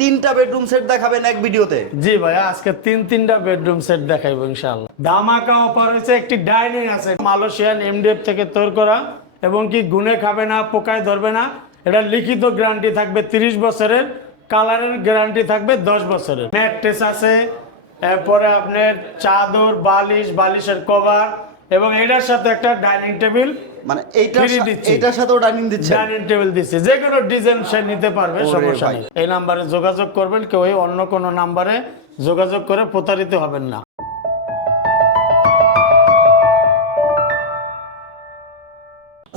তিনটা bedroom set দেখাবেন এক ভিডিওতে। জি ভাই আজকে তিন তিনটা বেডরুম সেট দেখাইবো ইনশাআল্লাহ। ধামাকা অফার হয়েছে, একটি ডাইনিং আছে, মালয়েশিয়ান এমডিএফ থেকে তৈরি করা, এবং কি গুনে খাবে না, পোকায় ধরবে না, এটা লিখিত গ্যারান্টি থাকবে 30 বছরের কালারের গ্যারান্টি থাকবে 10 বছরের। ম্যাট্রেস আছে, এরপরে আপনার চাদর, বালিশ, বালিশের কভার এবং এটার সাথে একটা ডাইনিং টেবিল মানে Free এটার এইটার সাথেও ডাইনিং দিচ্ছে ডাইনিং টেবিল দিচ্ছে। যে কোনো ডিজাইন সে নিতে পারবে সমস্যা নেই। এই নাম্বারে যোগাযোগ করবেন কেউ অন্য কোনো নাম্বারে যোগাযোগ করে প্রতারিত হবেন না।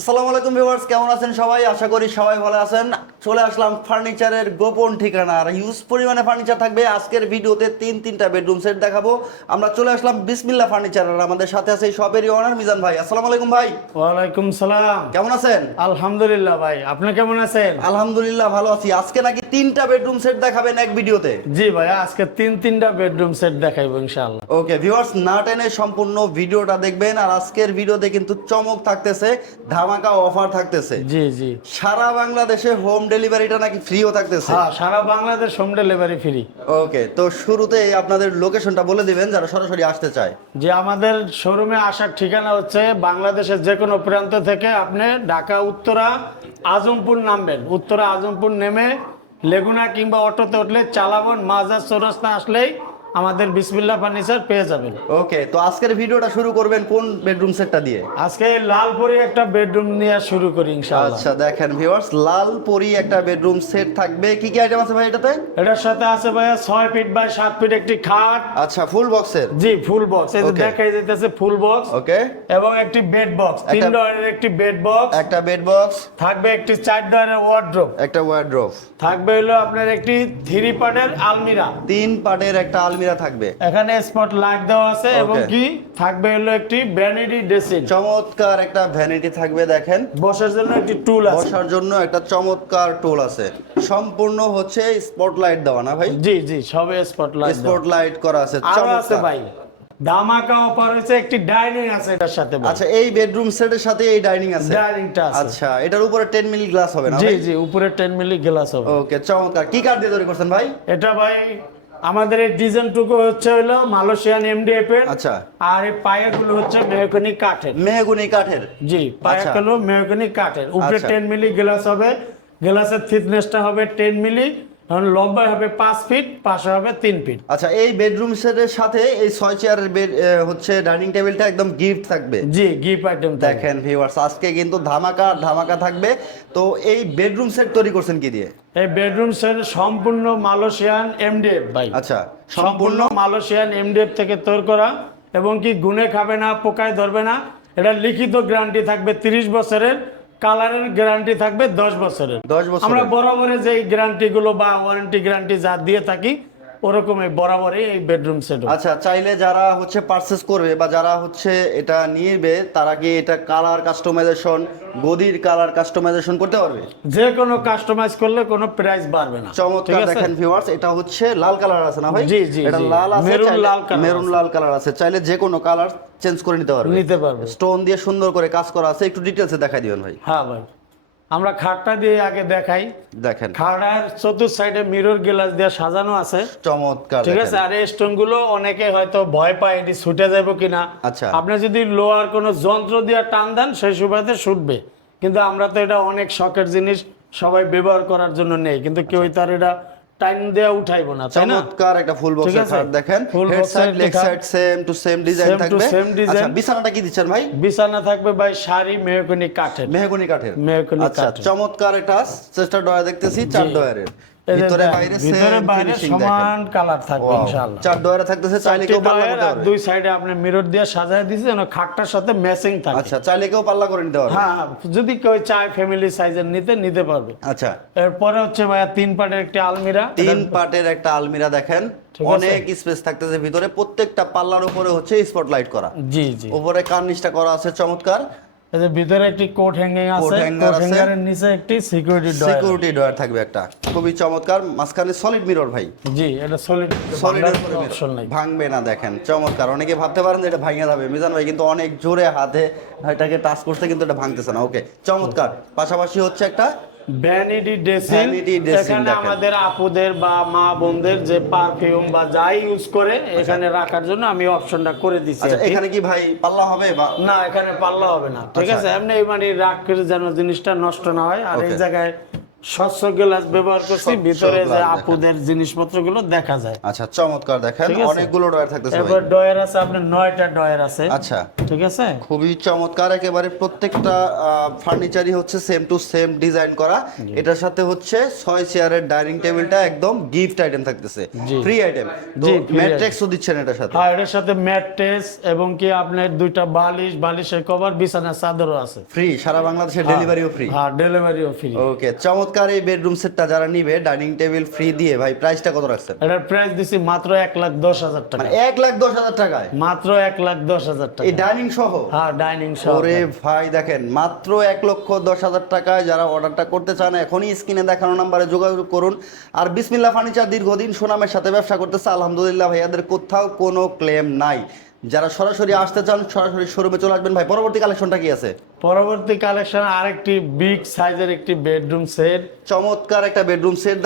আসসালামু আলাইকুম ভিউয়ার্স কেমন আছেন সবাই? আশা করি সবাই ভালো আছেন। চলে আসলাম ফার্নিচারের গোপন ঠিকানা। আর ইউজ পরিমাণে ফার্নিচার থাকবে। আজকের ভিডিওতে তিন তিনটা বেডরুম সেট দেখাবো। আমরা চলে আসলাম বিসমিল্লা ফার্নিচার। আর আমাদের সাথে আছে এই শপেরই ওনার মিজান ভাই। আসসালামু আলাইকুম ভাই। ওয়ালাইকুম সালাম। কেমন আছেন? আলহামদুলিল্লাহ ভাই। আপনি কেমন আছেন? আলহামদুলিল্লাহ ভালো আছি। আজকে নাকি তিনটা বেডরুম সেট দেখাবেন এক ভিডিওতে? জি ভাই আজকে তিন তিনটা বেডরুম সেট দেখাইবো ইনশাআল্লাহ। ওকে ভিউয়ার্স না টেনে সম্পূর্ণ ভিডিওটা দেখবেন। আর আজকের ভিডিওতে কিন্তু চমক থাকতেছে। ধামাকা অফার থাকতেছে। জি জি। সারা বাংলাদেশে হোম ডেলিভারিটা নাকি ফ্রিও থাকতেছে? হ্যাঁ সারা Bangladesh home delivery free okay তো শুরুতেই আপনাদের লোকেশনটা বলে দিবেন যারা সরাসরি আসতে চায়। যে আমাদের শোরুমে আসার ঠিকানা হচ্ছে বাংলাদেশের যে কোনো প্রান্ত থেকে আপনি ঢাকা উত্তরা আজমপুর নামবেন। উত্তরা আজমপুর নেমে লেগুনা কিংবা অটোতে উঠলে চালাবন মাজার চৌরাস্তা আসলেই আমাদের বিসমিল্লা ফার্নিচার পেয়ে যাবেন। ওকে তো আজকের ভিডিওটা শুরু করবেন কোন বেডরুম সেটটা দিয়ে? আজকে লালপুরি একটা বেডরুম নিয়ে শুরু করি ইনশাআল্লাহ। আচ্ছা দেখেন ভিউয়ার্স লাল পরি একটা বেডরুম সেট থাকবে। কি কি আইটেম আছে ভাই এটাতে? এটার সাথে আছে ভাইয়া ছয় ফিট বাই সাত ফিট একটি খাট। আচ্ছা ফুল বক্সের জি ফুল বক্স এই যে দেখাই যেতেছে ফুল বক্স ওকে এবং একটি বেড বক্স তিন একটা- ডয়ারের একটি বেড বক্স একটা বেড বক্স থাকবে একটি চার ডয়ারের ওয়ার্ড্রোপ একটা ওয়ার্ড্রোব থাকবে হলো আপনার একটি থ্রি পার্টের আলমিরা। তিন পার্টের একটা আলমিরা থাকবে। এখানে স্পট লাইট দেওয়া আছে এবং কি? থাকবে হলো একটি ভ্যানিটি ড্রেসিং চমৎকার একটা ভ্যানিটি থাকবে দেখেন। বসার জন্য একটি টুল আছে। বসার জন্য একটা চমৎকার টোল আছে। সম্পূর্ণ হচ্ছে স্পটলাইট দেওয়া না ভাই? জি জি সবে স্পট লাইট স্পটলাইট করা আছে আরও আছে চমৎকার। ভাই। ধামাকা অফার হয়েছে একটি ডাইনিং আছে এটার সাথে আচ্ছা এই বেডরুম সেটের সাথে এই ডাইনিং আছে? ডাইনিংটা আছে। আচ্ছা এটার উপরে 10 মিলি গ্লাস হবে না জি জি উপরে 10 মিলি গ্লাস হবে। ওকে চমৎকার। কি কাঠ দিয়ে তৈরি করছেন ভাই? এটা ভাই আমাদের এই ডিজাইনটুকু হচ্ছে হলো মালয়েশিয়ান এমডিএফ এর আচ্ছা। আর এই পায়াগুলো হচ্ছে মেহগনি কাঠের। মেহগুনি কাঠের। জি পায়াগুলো মেহগনি কাঠের। উপরে টেন 10 মিলি গ্লাস হবে গ্লাসের থিকনেসটা হবে 10 মিলি এখন লম্বা হবে 5 ফিট পাশে হবে 3 ফিট আচ্ছা এই বেডরুম সেটের সাথে এই ছয় চেয়ারের বেড হচ্ছে ডাইনিং টেবিলটা একদম গিফট থাকবে। জি গিফট আইটেম দেখেন ভিউয়ার্স আজকে কিন্তু ধামাকা ধামাকা থাকবে। তো এই বেডরুম সেট তৈরি করছেন কি দিয়ে? এই বেডরুম সেট সম্পূর্ণ মালয়েশিয়ান এমডিএফ ভাই। আচ্ছা সম্পূর্ণ মালয়েশিয়ান এমডিএফ থেকে তৈরি করা এবং কি গুনে খাবে না পোকায় ধরবে না এটা লিখিত গ্যারান্টি থাকবে 30 বছরের কালারের গ্যারান্টি থাকবে 10 বছরের। দশ বছর আমরা বরাবরে যে গ্যারান্টি গুলো বা ওয়ারেন্টি গ্যারান্টি যা দিয়ে থাকি ওরকম এই বরাবরই এই বেডরুম সেট আচ্ছা চাইলে যারা হচ্ছে পারচেস করবে বা যারা হচ্ছে এটা নিবে তারা কি এটা কালার কাস্টমাইজেশন গদির কালার কাস্টমাইজেশন করতে পারবে? যে কোনো কাস্টমাইজ করলে কোনো প্রাইস বাড়বে না। চমৎকার দেখেন ভিউয়ার্স এটা হচ্ছে লাল কালার আছে না ভাই? জি, জি, এটা লাল আছে মেরুন লাল colour মেরুন লাল কালার আছে। চাইলে যে কোনো কালার চেঞ্জ করে নিতে পারবে। নিতে পারবে। স্টোন দিয়ে সুন্দর করে কাজ করা আছে একটু ডিটেলসে দেখাই দিবেন ভাই। হ্যাঁ ভাই। আমরা খাটটা দিয়ে আগে দেখাই। দেখেন। খাটার চতুর্থ সাইডে মিরর গ্লাস দিয়ে সাজানো আছে। চমৎকার ঠিক আছে? আর এই স্টোনগুলো অনেকে হয়তো ভয় পায় এটি ছুটে যাব কিনা। আচ্ছা। আপনি যদি লোয়ার কোনো যন্ত্র দিয়ে টান দেন সেই সুবাদে ছুটবে। কিন্তু আমরা তো এটা অনেক শখের জিনিস সবাই ব্যবহার করার জন্য নেই। কিন্তু কেউ তার এটা টাইম দেওয়া উঠাইবো না তাই না? চমৎকার একটা ফুল বক্সের? খাট দেখেন। হেড সাইড একটি leg side same to same design থাকবে। Same design। আচ্ছা বিছানাটা কি দিচ্ছেন ভাই? বিছানা থাকবে ভাই শাড়ি মেহগনি কাঠের। মেহগনি কাঠের। মেহগনি আচ্ছা চমৎকার এটা চেষ্টা ডয়ার দেখতেছি চার ডয়ারের ভিতরে বাইরে ভিতরে বাইরে সমান কালার থাকবে ইনশাআল্লাহ। চার ডয়ারে থাকতেছে চাইলে কেউ পাল্লা করতে পারবে দুই সাইডে আপনি মিরর দিয়ে সাজায় দিয়েছে যেন খাটটার সাথে ম্যাচিং থাকে। আচ্ছা চাইলে কেউ পাল্লা করে নিতে পারবে। হ্যাঁ যদি কেউ চায় ফ্যামিলি সাইজের নিতে নিতে পারবে। আচ্ছা। এরপরে হচ্ছে ভাইয়া তিন পাটের একটি আলমিরা। তিন পার্টের একটা আলমিরা দেখেন। অনেক স্পেস থাকতেছে ভিতরে প্রত্যেকটা পাল্লার উপরে হচ্ছে স্পটলাইট করা। জি জি। উপরে কার্নিশটা করা আছে চমৎকার। ভিতরে একটি কোট হ্যাঙ্গিং আছে কোট হ্যাঙ্গারের নিচে একটি সিকিউরিটি ডয়ার সিকিউরিটি ডয়ার থাকবে একটা। খুবই চমৎকার। মাঝখানে সলিড মিরর ভাই। জি এটা সলিড সলিড অপশন নাই। ভাঙবে না দেখেন চমৎকার। অনেকে ভাবতে পারেন যে এটা ভাঙে যাবে। মিজান ভাই কিন্তু অনেক জোরে হাতে এটাকে টাচ করতে কিন্তু এটা ভাঙতেছে না। ওকে চমৎকার। পাশাপাশি হচ্ছে একটা ভ্যানিটি ড্রেসিং এখানে আমাদের আপুদের বা মা বোনদের যে পারফিউম বা যাই ইউজ করে এখানে রাখার জন্য আমি অপশনটা করে দিচ্ছি আচ্ছা এখানে কি ভাই পাল্লা হবে বা? না এখানে পাল্লা হবে না। ঠিক আচ্ছা। আছে এমনি মানে রাখের যেন জিনিসটা নষ্ট না হয়। আর এই জায়গায় স্বচ্ছ গ্লাস ব্যবহার করছি ভিতরে যে। আপুদের জিনিসপত্রগুলো দেখা যায়। আচ্ছা চমৎকার দেখেন অনেকগুলো ডয়ার থাকতেছে এরপর ডয়ার আছে আপনার নয়টা ডয়ার আছে। আচ্ছা। ঠিক আছে? খুবই চমৎকার একেবারে প্রত্যেকটা ফার্নিচারই হচ্ছে সেম টু সেম ডিজাইন করা। এটার সাথে হচ্ছে ছয় চেয়ারের ডাইনিং টেবিলটা একদম গিফট আইটেম থাকতেছে। ফ্রি আইটেম free দিচ্ছেন এটার সাথে। হ্যাঁ এটার সাথে ম্যাট্রেস এবং কি আপনার দুইটা বালিশ বালিশের কভার বিছানার চাদরও আছে। ফ্রি সারা বাংলাদেশে ডেলিভারিও ফ্রি হ্যাঁ ডেলিভারিও ফ্রি ওকে চমৎকার। এই বেডরুম সেটটা যারা নিবে ডাইনিং টেবিল ফ্রি দিয়ে ভাই প্রাইসটা কত রাখছেন? এটার প্রাইস দিছি মাত্র এক লাখ দশ হাজার টাকা। মানে এক লাখ দশ হাজার টাকায়? মাত্র এক লাখ দশ হাজার টাকা। এই ডাইনিং সহ? হ্যাঁ ডাইনিং সহ। ওরে ভাই দেখেন মাত্র এক লক্ষ দশ হাজার টাকায় যারা অর্ডারটা করতে চান এখনই স্ক্রিনে দেখানো নাম্বারে যোগাযোগ করুন। আর বিসমিল্লা ফার্নিচার দীর্ঘদিন সুনামের সাথে ব্যবসা করতেছে আলহামদুলিল্লাহ ভাইয়াদের কোথাও কোনো ক্লেম নাই। যারা সরাসরি আসতে চান সরাসরি শোরুমে চলে আসবেন। ভাই পরবর্তী কালেকশনটা কি আছে? পরবর্তী কালেকশন আরেকটি বিগ সাইজের একটি বেডরুম সেট চমৎকার একটা বেডরুম সেট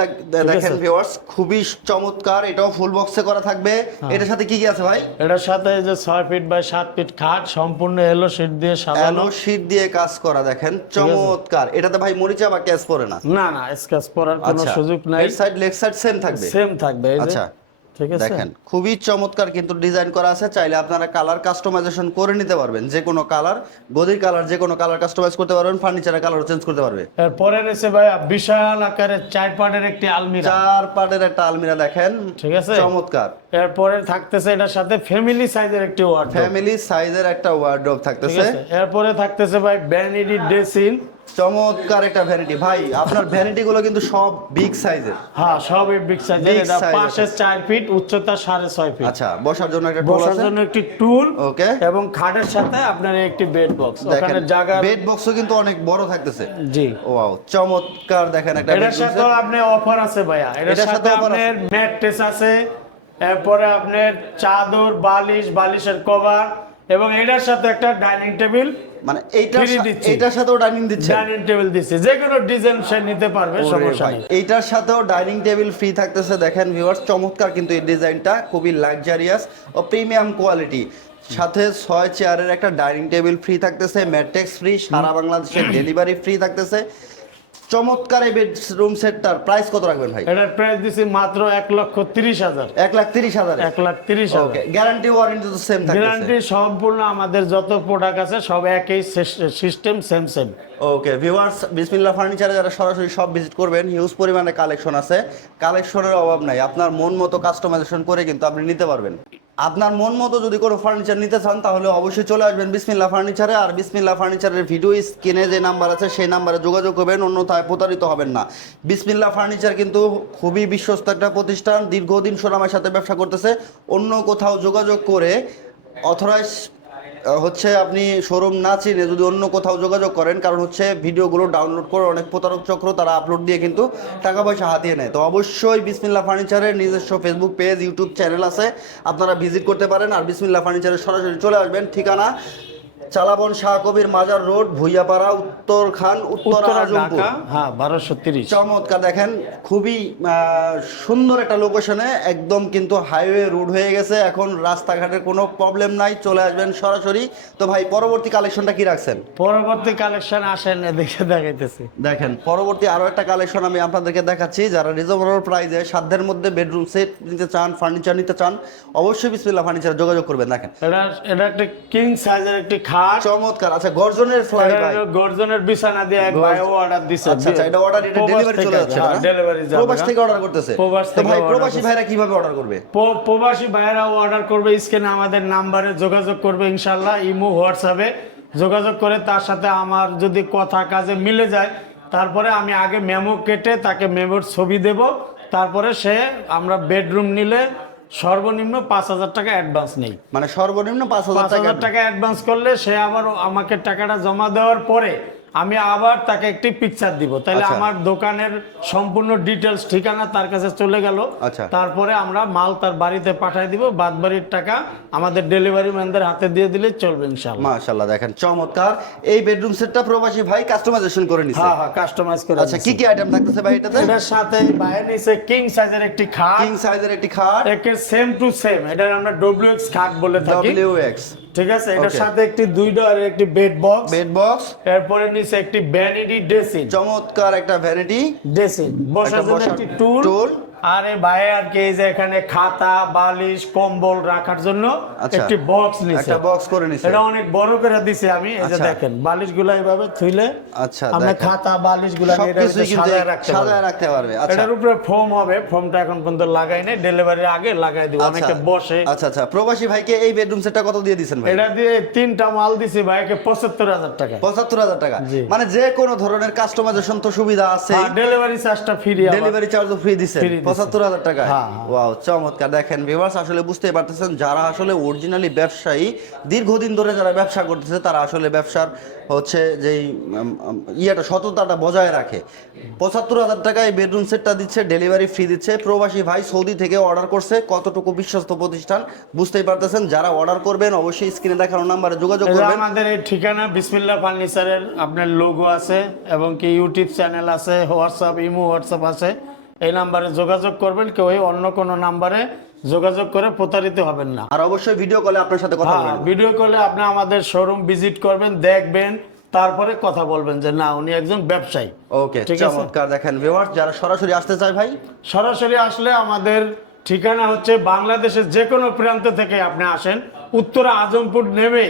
দেখেন ভিউয়ার্স খুবই চমৎকার। এটাও ফুল বক্সে করা থাকবে। হ্যাঁ। এটার সাথে কি কি আছে ভাই? এটার সাথে এই যে ছয় ফিট বাই সাত ফিট খাট সম্পূর্ণ এলো শীট দিয়ে সাজানো। অ্যালো শীট দিয়ে কাজ করা দেখেন। চমৎকার। এটাতে ভাই মরিচা বা ক্যাশ পড়ে না? না না স্কেচ পরার কোনো আচ্ছা। সুযোগ নাই। সাইড লেগ সাইড সেম থাকবে? সেম থাকবে এই যে। আচ্ছা। ঠিক আছে? দেখেন খুবই চমৎকার কিন্তু ডিজাইন করা আছে। চাইলে আপনারা কালার কাস্টমাইজেশন করে নিতে পারবেন। যে কোনো কালার গদির কালার যে কোনো কালার কাস্টমাইজ করতে পারবেন ফার্নিচারের কালার চেঞ্জ করতে পারবে। এরপরে রয়েছে ভাই বিশাল আকারের চার পাটের একটি আলমিরা। চার পাটের একটা আলমিরা দেখেন। ঠিক আছে? চমৎকার। এরপরে থাকতেছে এটার সাথে ফ্যামিলি সাইজের একটি ওয়ার্ড ফ্যামিলি সাইজের একটা ওয়ার্ড্রোব ঠিক থাকতেছে। আছে? এরপরে থাকতেছে ভাই ভ্যানিটি ড্রেসিং চমৎকার একটা ভ্যানিটি ভাই আপনার ভ্যানিটি গুলো কিন্তু সব বিগ সাইজের হ্যাঁ সব বিগ সাইজের এটা পাশে চার ফিট উচ্চতা সাড়ে ছয় ফিট আচ্ছা বসার জন্য একটা টোল বসার জন্য একটি টুল ওকে এবং খাটের সাথে আপনার একটি বেড বক্স ওখানে জায়গা বেড বক্সও কিন্তু অনেক বড় থাকতেছে। জি। ওয়াও চমৎকার দেখেন একটা এটার সাথে। আপনি অফার আছে ভাইয়া। এটার সাথে আছে? আপনার ম্যাট্রেস আছে এরপরে আপনার চাদর বালিশ বালিশের কভার এবং এটার সাথে একটা ডাইনিং টেবিল মানে এইটার এইটার সাথেও ডাইনিং দিচ্ছে? ডাইনিং টেবিল দিচ্ছে। যে কোনো ডিজাইন সে নিতে পারবে সমস্যা নেই। এইটার সাথেও ডাইনিং টেবিল ফ্রি থাকতেছে দেখেন ভিউয়ার্স চমৎকার কিন্তু এই ডিজাইনটা খুবই লাক্সারিয়াস ও প্রিমিয়াম কোয়ালিটি সাথে ছয় চেয়ারের একটা ডাইনিং টেবিল ফ্রি থাকতেছে ম্যাট্রিক্স ফ্রি সারা বাংলাদেশে ডেলিভারি ফ্রি থাকতেছে। চমৎকার এই বেডরুম সেটটার প্রাইস কত রাখবেন ভাই? এটার প্রাইস দিছি মাত্র এক লক্ষ তিরিশ হাজার। এক লাখ তিরিশ হাজার? এক লাখ তিরিশ ওকে গ্যারান্টি ওয়ারেন্টি তো সেম গ্যারান্টি সম্পূর্ণ আমাদের যত প্রোডাক্ট আছে সব একই system same same okay viewers Bismillah ফার্নিচারে যারা সরাসরি সব ভিজিট করবেন হিউজ পরিমাণে কালেকশন আছে। কালেকশনের অভাব নাই। আপনার মন মতো কাস্টমাইজেশন করে কিন্তু আপনি নিতে পারবেন। আপনার মন মতো যদি কোনো ফার্নিচার নিতে চান, তাহলে অবশ্যই চলে আসবেন বিসমিল্লা ফার্নিচারে আর বিসমিল্লা ফার্নিচারের ভিডিও স্ক্রিনে যে নাম্বার আছে, সেই নাম্বারে যোগাযোগ করবেন, অন্যথায় প্রতারিত হবেন না। বিসমিল্লা ফার্নিচার কিন্তু খুবই বিশ্বস্ত একটা প্রতিষ্ঠান, দীর্ঘদিন সুনামের সাথে ব্যবসা করতেছে। অন্য কোথাও যোগাযোগ করে অথরাইজ হচ্ছে আপনি শোরুম না চিনে যদি অন্য কোথাও যোগাযোগ করেন, কারণ হচ্ছে ভিডিওগুলো ডাউনলোড করে অনেক প্রতারক চক্র তারা আপলোড দিয়ে কিন্তু টাকা পয়সা হাতিয়ে নেয়। তো অবশ্যই বিসমিল্লা ফার্নিচারের নিজস্ব ফেসবুক পেজ ইউটিউব চ্যানেল আছে, আপনারা ভিজিট করতে পারেন। আর বিসমিল্লা ফার্নিচারে সরাসরি চলে আসবেন। ঠিকানা চালাবন শাহ কবির মাজার রোড ভুইয়াপাড়া উত্তর খান উত্তর আজমপুর। হ্যাঁ বারোশো তিরিশ। চমৎকার দেখেন খুবই সুন্দর একটা লোকেশনে একদম কিন্তু হাইওয়ে রোড হয়ে গেছে। এখন রাস্তাঘাটের কোনো প্রবলেম নাই চলে আসবেন সরাসরি। তো ভাই পরবর্তী কালেকশনটা কি রাখছেন? পরবর্তী কালেকশন আসেন দেখে দেখাইতেছি। দেখেন পরবর্তী আরও একটা কালেকশন আমি আপনাদেরকে দেখাচ্ছি। যারা রিজনেবল প্রাইসে সাধ্যের মধ্যে বেডরুম সেট নিতে চান ফার্নিচার নিতে চান অবশ্যই বিসমিল্লা ফার্নিচার যোগাযোগ করবেন। দেখেন। এটা এটা একটা কিং সাইজের একটি খাট চমৎকার। আচ্ছা গর্জনের ফ্লাই ভাই গর্জনের বিছানা দিয়ে এক ভাই অর্ডার দিছে। আচ্ছা আচ্ছা এটা অর্ডার এটা ডেলিভারি চলে যাচ্ছে ডেলিভারি যাবে প্রবাস থেকে অর্ডার করতেছে। প্রবাস থেকে ভাই প্রবাসী ভাইরা কীভাবে অর্ডার করবে? প্রবাসী ভাইয়েরাও অর্ডার করবে স্ক্রিনে আমাদের নাম্বারে যোগাযোগ করবে ইনশাল্লাহ ইমো হোয়াটসঅ্যাপে যোগাযোগ করে তার সাথে আমার যদি কথা কাজে মিলে যায় তারপরে আমি আগে মেমো কেটে তাকে মেমোর ছবি দেব তারপরে সে আমরা বেডরুম নিলে সর্বনিম্ন পাঁচ হাজার টাকা অ্যাডভান্স নেই। মানে সর্বনিম্ন পাঁচ হাজার টাকা অ্যাডভান্স করলে সে আবার আমাকে টাকাটা জমা দেওয়ার পরে আমি আবার তাকে একটি পিকচার দিব। তাহলে আচ্ছা। আমার দোকানের সম্পূর্ণ ডিটেলস ঠিকানা তার কাছে চলে গেল। আচ্ছা। তারপরে আমরা মাল তার বাড়িতে পাঠিয়ে দিব। বাদ বাড়ির টাকা আমাদের ডেলিভারি ম্যানদের হাতে দিয়ে দিলে চলবে ইনশাল্লাহ মাশাআল্লাহ দেখেন চমৎকার। এই বেডরুম সেটটা প্রবাসী ভাই কাস্টমাইজেশন করে নিছে। হ্যাঁ হ্যাঁ কাস্টমাইজ করে আচ্ছা কি কি আইটেম থাকতেছে ভাই এটাতে? এটার সাথে বাইরে নিচে কিং সাইজের একটি খাট। কিং সাইজের একটি খাট। একে সেম টু সেম এটা আমরা ডব্লিউ এক্স খাট বলে থাকি। ডব্লিউ এক্স ঠিক আছে? এটার সাথে একটি দুই ডর একটি বেড বক্স বেড বক্স এরপরে নিচে একটি ভ্যানিটি ড্রেসিং চমৎকার একটা ভ্যানিটি ড্রেসিং বসার জন্য একটি টুল tool। আর ভাই আর কি যে এখানে খাতা বালিশ কম্বল রাখার জন্য আচ্ছা। একটি বক্স নিচে একটা বক্স করে নিছে। এটা অনেক বড় করে দিছি আমি এই যে আচ্ছা। দেখেন বালিশগুলা এইভাবে থুইলে আচ্ছা, আমরা খাতা বালিশগুলা সবকিছুই কিন্তু সাজায় রাখতে পারব। সাজায় রাখতে পারবে আচ্ছা। এটার উপরে ফোম হবে ফোমটা এখন পর্যন্ত লাগাই নাই ডেলিভারির আগে লাগাই দিব অনেকে বসে। আচ্ছা আচ্ছা। প্রবাসী ভাইকে এই বেডরুম সেটটা কত দিয়ে দিছেন ভাই? এটা দিয়ে তিনটা মাল দিছি ভাইকে পঁচাত্তর হাজার টাকা। পঁচাত্তর হাজার টাকা। মানে যে কোনো ধরনের কাস্টমাইজেশন তো সুবিধা আছে ডেলিভারি চার্জটা ফ্রি ডেলিভারি চার্জও ফ্রি দিছে। পঁচাত্তর হাজার টাকা হ্যাঁ, হ্যাঁ। ওয়াও চমৎকার। দেখেন ভিউয়ার্স আসলে বুঝতেই পারতেছেন যারা আসলে অরিজিনালি ব্যবসায়ী দীর্ঘদিন ধরে যারা ব্যবসা করতেছে তারা আসলে ব্যবসার হচ্ছে যেই উম, ইয়েটা সততাটা বজায় রাখে। পঁচাত্তর হাজার টাকায় বেডরুম সেটটা দিচ্ছে ডেলিভারি ফ্রি দিচ্ছে। প্রবাসী ভাই সৌদি থেকে অর্ডার করছে কতটুকু বিশ্বস্ত প্রতিষ্ঠান বুঝতেই পারতেছেন। যারা অর্ডার করবেন অবশ্যই স্ক্রিনে দেখানো নাম্বারে যোগাযোগ করবেন। আমাদের এই ঠিকানা বিসমিল্লা ফার্নিচারের আপনার লোগো আছে এবং কি ইউটিউব চ্যানেল আছে হোয়াটসঅ্যাপ ইমো হোয়াটসঅ্যাপ আছে। এই নাম্বারে যোগাযোগ করবেন কেউ অন্য কোনো নাম্বারে যোগাযোগ করে প্রতারিত হবেন না। আর অবশ্যই ভিডিও কলে আপনার সাথে কথা হ্যাঁ বলবেন। ভিডিও কলে আপনি আমাদের শোরুম ভিজিট করবেন দেখবেন তারপরে কথা বলবেন যে না উনি একজন ব্যবসায়ী। ওকে ঠিক আছে। চমৎকার। দেখেন ভিউয়ার্স যারা সরাসরি আসতে চায় ভাই? সরাসরি আসলে আমাদের ঠিকানা হচ্ছে বাংলাদেশের যে কোনো প্রান্ত থেকে আপনি আসেন। উত্তরা আজমপুর নেমে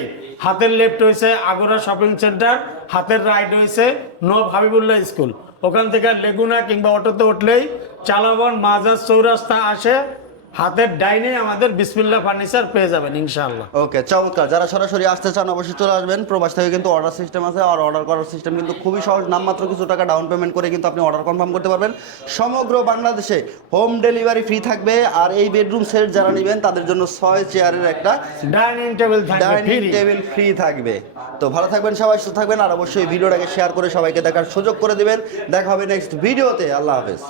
হাতের লেফট হয়েছে আগরা শপিং সেন্টার হাতের রাইট হয়েছে নব হাবিবুল্লাহ স্কুল। ওখান থেকে লেগুনা কিংবা অটোতে উঠলেই চালাবন মাজার চৌরাস্তা আসে। হাতের ডাইনে আমাদের বিসমিল্লা ফার্নিচার পেয়ে যাবেন ইনশাআল্লাহ। ওকে চমৎকার। যারা সরাসরি আসতে চান অবশ্যই চলে আসবেন। প্রবাস থেকে কিন্তু অর্ডার সিস্টেম আছে আর অর্ডার করার সিস্টেম কিন্তু খুবই সহজ। নামমাত্র কিছু টাকা ডাউন পেমেন্ট করে কিন্তু আপনি অর্ডার কনফার্ম করতে পারবেন। সমগ্র বাংলাদেশে হোম ডেলিভারি ফ্রি থাকবে আর এই বেডরুম সেট যারা নেবেন তাদের জন্য ছয় চেয়ারের একটা dining table dining table free থাকবে। তো ভালো থাকবেন সবাই সুস্থ থাকবেন আর অবশ্যই ভিডিওটাকে শেয়ার করে সবাইকে দেখার সুযোগ করে দেবেন। দেখা হবে নেক্সট ভিডিওতে। আল্লাহ হাফেজ।